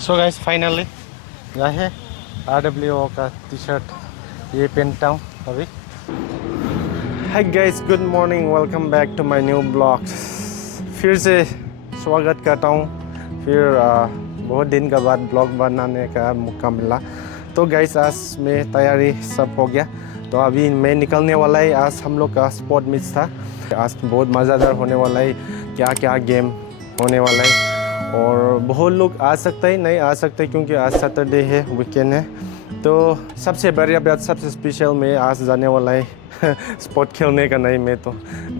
So guys finally यह है RWO का टी शर्ट ये पहनता हूँ अभी। Hi guys, good morning, welcome back to my new blog. फिर से स्वागत करता हूँ। फिर बहुत दिन के बाद ब्लॉग बनाने का मौका मिला। तो गाइस आज में तैयारी सब हो गया, तो अभी मैं निकलने वाला है। आज हम लोग का स्पोर्ट मैच था। आज बहुत मज़ेदार होने वाला है, क्या क्या गेम होने वाला है। और बहुत लोग आ सकते हैं, नहीं आ सकते क्योंकि आज सैटरडे है, वीकेंड है। तो सबसे बढ़िया बात, सबसे स्पेशल में आज जाने वाला है स्पोर्ट खेलने का नहीं, मैं तो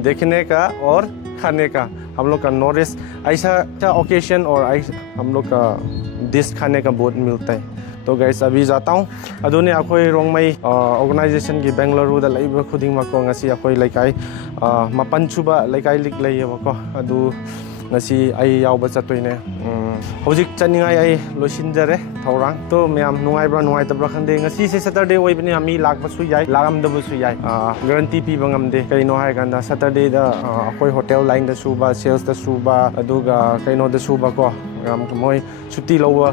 देखने का और खाने का। हम लोग का नॉर्थ ईस्ट ऐसा ओकेशन और हम लोग का डिश खाने का बहुत मिलता है। तो गाइस अभी जाता हूँ। अदुने अखोई रोंगमई ऑर्गेनाइजेशन की बेंगलुरुदा लैब खुदिंगमको ngasi अखोई लेकाई मापन सुबा लेकाई लिक लैयेबको अदु ngasi ai yaoba chatoine hojik chaningai ai loisinjare thorang to myam nuaibra nuaitabra khande ngasi se saturday oibni ami lakba su yai lagamdabu su yai guarantee pi bangamde kaino hai ganda saturday da akoi hotel line da suba sales da suba aduga kaino da suba ko ngam moi chuti lowa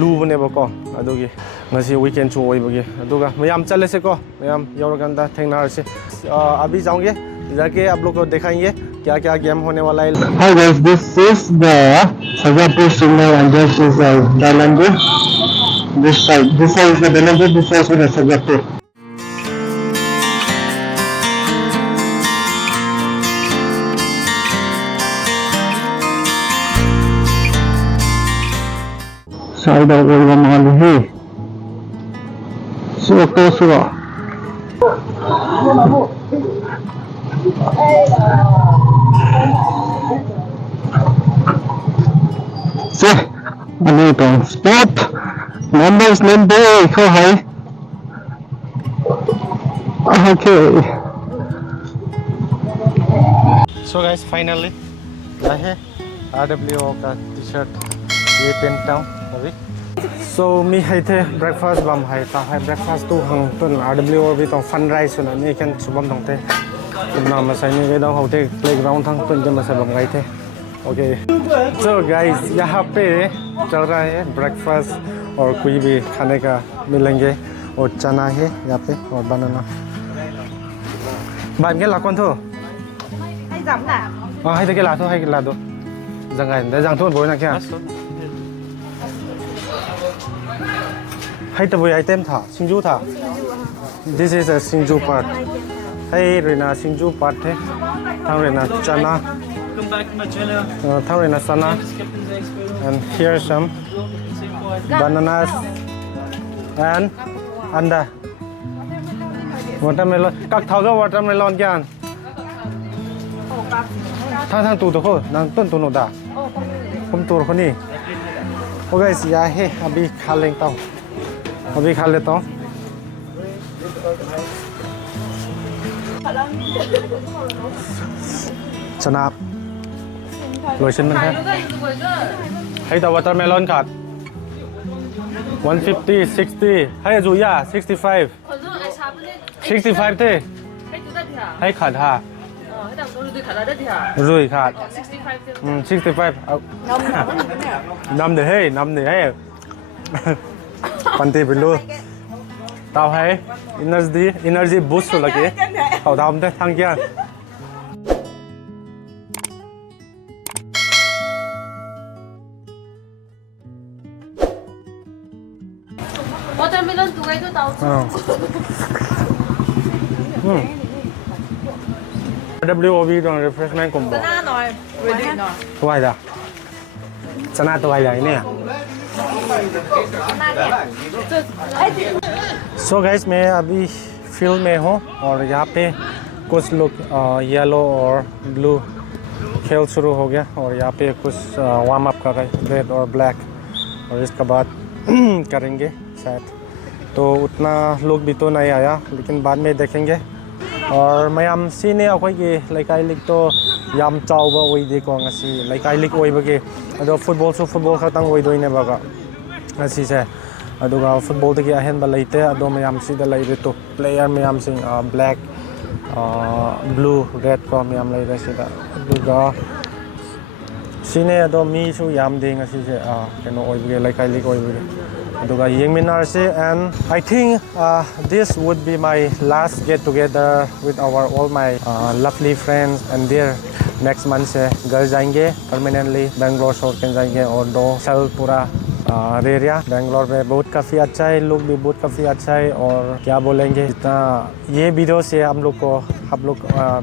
lubane ba ko adugi ngasi weekend chu oibagi aduga myam chalese ko myam yorganda thengnarse abhi jaunge जाके आप लोग को दिखाएंगे क्या क्या game होने वाला है। Hi guys, this is the Sajapur signal and this is Dalandur. This side is the Dalandur, this side is the Sajapur. Side of the Mahali. So close. So, ano ito? Stop! Numbers number, ikaw hay? Okay. So guys finally यह है RWO का T shirt ये पहनता हूँ अभी। सो मी है थे breakfast बम है ता है ब्रेकफास्ट तो हम तो RWO भी तो फन राइस सुना नहीं क्या सुबह तो ना मसाई नहीं गए होते प्लेग्राउंड था तो जब मसाई बम गए थे। ओके सो गाइस यहाँ पे चल रहा है ब्रेकफास्ट और कोई भी खाने का मिलेंगे। और चना है यहाँ पे और बनाना bạn cái là con thưa hay giảm nè hay thế cái là thôi hay là đồ rằng ngày để rằng thôi bối là kia hay tập với item thả sinh du thả this is a sinh du part hay rồi là sinh du part thế thằng rồi là chana thằng rồi là chana and here some bananas and anda watermelon các tháo cái watermelon kia ăn thang tụ tôi khô nàng tuần tụ nổ đà không tụ không đi ok giá he abi khá lên tao abi khá lên tao chana rồi xin mình thế hay tao watermelon khát 150 60 hay rồi ya 65 65 thế hay khát ha rồi khát 65 năm để hey pan tê luôn tao hay energy boost rồi là cái tao đam thế thằng kia watermelon tụi cái tôi tao WOV trong refreshment combo na rồi ready rồi tôi đã chana tôi là này so guys मैं अभी field में हूँ और यहाँ पे कुछ लोग yellow और ब्लू खेल शुरू हो गया और यहाँ पे कुछ वार्म अप कर रहे हैं रेड और ब्लैक और इसके बाद करेंगे शायद। तो उतना लोग भी तो नहीं आया लेकिन बाद में देखेंगे। और मैम सीने अखोई लेकाई लीग तो याम चाउबा ओइदेको ngasi लेकाई लीग ओइबगे अदो फुटबॉल खतंग ओइदोइनेबगा ngasi से अदुगा फुटबॉल तकी अहेनबा लेते अदो मैम सिदा लेबे तो प्लेयर मैम सिंग ब्लैक ब्लू रेड को मैम लेबे सिदा अदुगा Sine do mi su yam ding asi je keno oibge like I like oibge aduga yengminar se and I think this would be my last get together with all my lovely friends and dear next month से घर जाएंगे permanently Bangalore छोड़ के जाएंगे और 2 साल पूरा area Bangalore में बहुत काफ़ी अच्छा है लोग भी बहुत काफ़ी अच्छा है और क्या बोलेंगे जितना ये वीडियो से हम लोग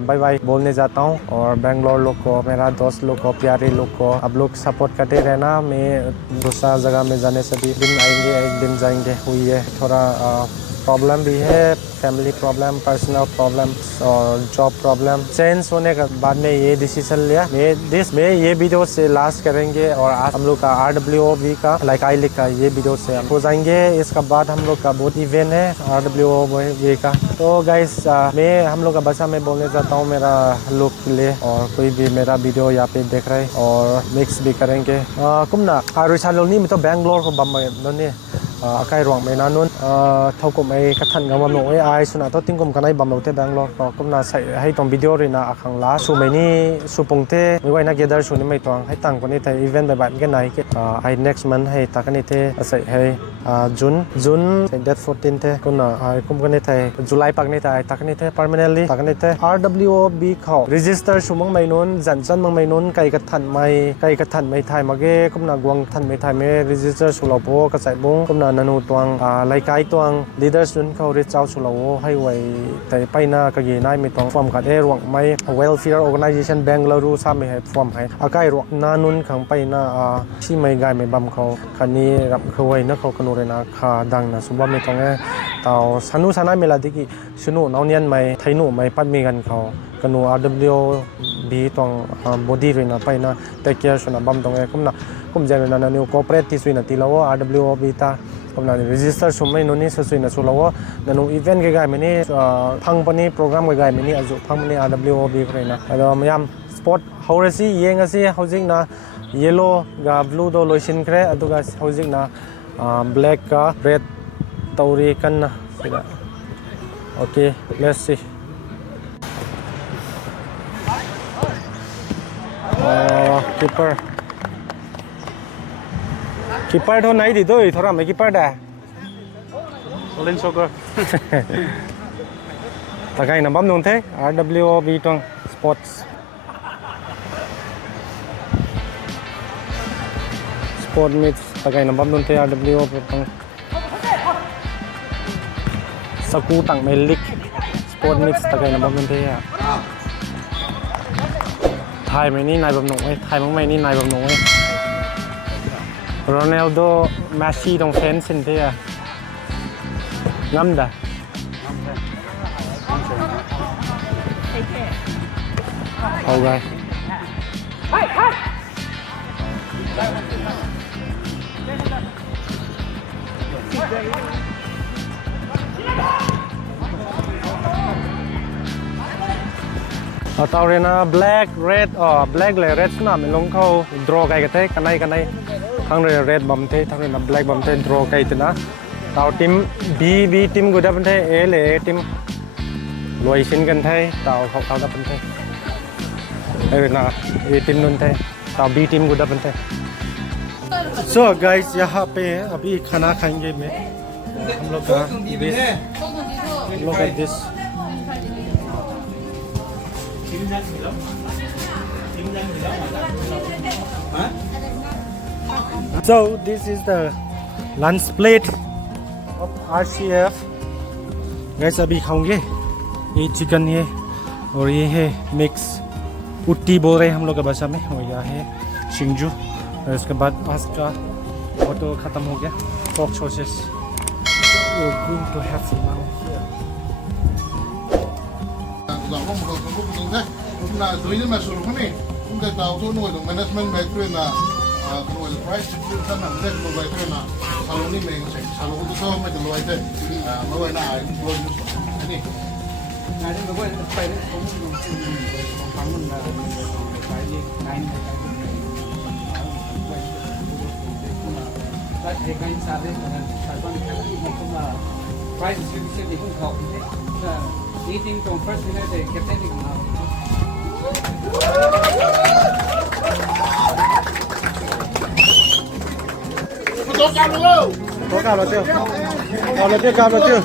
बाय बाय बोलने जाता हूँ और बेंगलोर लोग को मेरा दोस्त लोग को प्यारे लोग को आप लोग सपोर्ट करते रहना मैं दूसरा जगह में जाने से भी दिन आएंगे एक दिन जाएंगे हुई है थोड़ा प्रॉब्लम भी है फैमिली प्रॉब्लम पर्सनल प्रॉब्लम और जॉब प्रॉब्लम चेंज होने के बाद में ये डिसीजन लिया मैं ये वीडियो से लास्ट करेंगे और आज हम लोग का RWOB का लाइक आई लिख का ये वीडियो से हम हो जाएंगे इसके बाद हम लोग का बहुत इवेंट है RWOB का तो गाइस मैं हम लोग का भाषा में बोलने जाता हूँ मेरा लोग के लिए और कोई भी मेरा वीडियो यहाँ पे देख रहे और मिक्स भी करेंगे कुमना आरुचालोनी में तो बेंगलोर को बम नहीं akai ruang mai na nun thauko mai ka than ngam no ai ai suna to tingkom kanai bam lo te Bangalore ko kumna sai hai tong video ri na akhang la su mai ni su pungte mai wai na gather su ni mai tong hai tang ko ni thai event bai ban ke nai ke ai next month hai ta kani the sai hai June date 14 the kuna ai kum kani thai July pak ni thai ta kani the permanently ta kani the RWOB khau register su mong mai nun jan chan mong mai nun kai ka than mai thai mage kumna gwang than mai thai me register su lo bo ka sai bong kumna nanu tuang lai kai tuang leaders sun khau ri chau su lo hai wai tai paina ka gi nai mi tong form ka de ruang mai welfare organization Bangalore sa me hai form hai akai ro nanun khang paina si mai gai me bam khau khani rap khawai na khau kanu re na kha dang na subam me tong taw sanu sana mela diki sunu naunian mai thainu mai pat mi gan khau kanu RWOB tong body re na paina take care suna bam tong kumna kum jan na new corporate ti suina ti lo RWOB ta kumna register sumai no ni suina su lo na no event ge gai me ni phang pani program ge gai me ni aju phang ni RWOB re na ado mayam sport horasi yengasi housing na yellow ga blue do loisin kre aduga housing na black ka red tauri kan na sida okay let's see keeper thôi nãy thì tôi thora mấy keeper đã lên soccer ta cái nào bấm luôn thế RWOB trong sports meets ta cái nào bấm luôn thế RWOB trong saku tang mai league sport meets ta cái nào bấm luôn thế à Thai mai ni nai bam nong ai Thai mang mai ni nai bam nong ai Ronaldo Messi dong fan sin thế à ngâm da okay tao rena black red black le red na me long khau draw kai ka the kanai thang re red bam the thang re na black bam the draw kai tna tao team B team gu da ban the A le team loi sin kan thai tao khau da ban the ai na A team nun the tao B team gu da ban the so guys यहाँ पे अभी खाना खाएंगे मैं हम लोग का look at this So this is the lunch plate of RCF guys अभी खाऊंगे ये चिकन है और ये है मिक्स उट्टी बोल रहे हैं हम लोग का भाषा में और यह है शिंजू और उसके बाद आज का ऑटो ख़त्म हो गया pork sauces we're going to have now cũng là dưới những mà số lúc này cũng cái tàu số nuôi được management về chuyện là nuôi được price cũng thân là thế nuôi về chuyện là sau lúc này mình sẽ sau lúc đó mới được nuôi thế mới nuôi lại nuôi cái này ngày đó nuôi phải cũng khoảng mình là phải đi ngày thì cái sao đấy phải con cái cũng là price sẽ bị không khẩu eating from first minute they kept taking out Tôi cam được không? Có cào là tiêu. Cào là tiêu, cào là tiêu.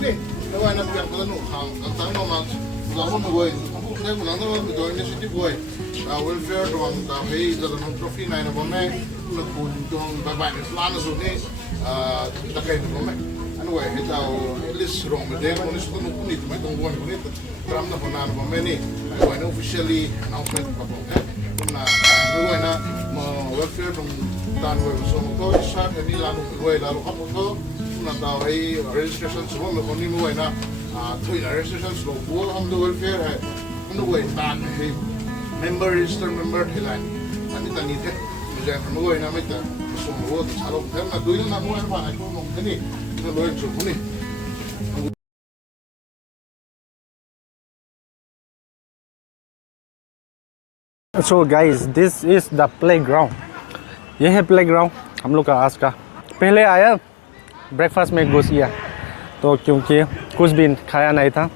Đi, các bạn làm việc với nụ hàng, các tháng nào mà giáo huấn người, không có thể làm được rồi initiative người, welfare đoàn, hay là làm trophy này là bọn mẹ, là cùng trong bài bản plan rồi đấy, ta cái của mẹ, anh vậy hay tao list rong mà đấy, con số nó cũng ít mà trong quân cũng ít, làm nó còn làm bọn mẹ này, vậy nó officially announcement của bọn mẹ, cũng là vậy na mà welfare trong đàn người số một cái sát cái này làm một người là lúc học một cái là tao hay registration số mà con đi mua vậy na thôi là registration số của ham do welfare hay ham do vậy đàn hay member register member thì lại anh ta nghĩ thế bây giờ mua vậy na mấy ta số mua thì sao thế mà đối với là mua ăn phải không thế này nó đối với số này. So guys, this is the playground. ये है playground हम लोग का आज का। पहले आया breakfast में घुस गया तो क्योंकि कुछ भी खाया नहीं था